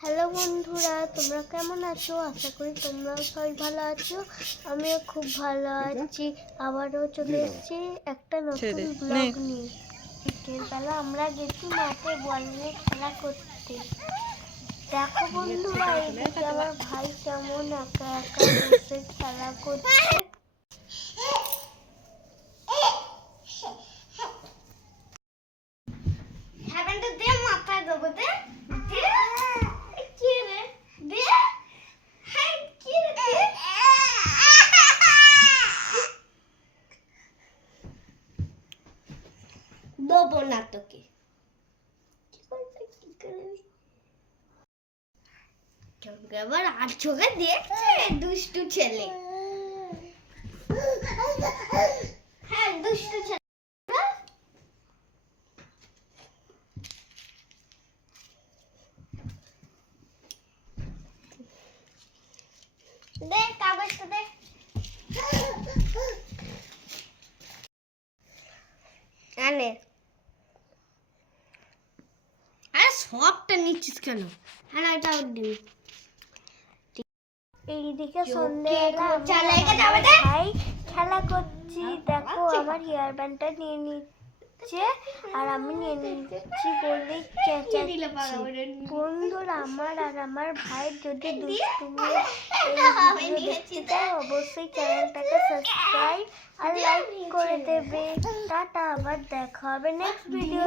Hello বন্ধুরা তোমরা কেমন আছো? আশা করি তোমরাও সবাই ভালো আছো। আমিও খুব ভালো আছি। আবারও চলে এসেছি একটা নতুন ব্লগ। নিয়ে। বিকেলবেলা আমরা গেছি মাঠে বল নিয়ে খেলা করতে। দেখো বন্ধুরা এইদিকে আমার ভাই কেমন একা একা বসে খেলা করছে। হ্যাঁ দে মাথায় দেবো দে দেবো না তোকে কি করবে কি করবি চোখে আবার আর চোখে দেখছে দুষ্টু ছেলে হ্যাঁ দুষ্টু ছেলে দে কাগজটা দে আনে আরে সবটা নিচ্ছিস কেন? হ্যাঁ এটাও দিবি এইদিকে ভাই খেলা করছি। দেখো আমার হেয়ার ব্যান্ডটা নিয়ে নিচ্ছে আর আমি নিয়ে নিচ্ছি বলে বন্ধুরা আমার আর আমার ভাই যদি দুষ্টুমি অবশ্যই চ্যানেলটাকে সাবস্ক্রাইব আর লাইক করে দেবে। টাটা আবার দেখা হবে নেক্সট ভিডিও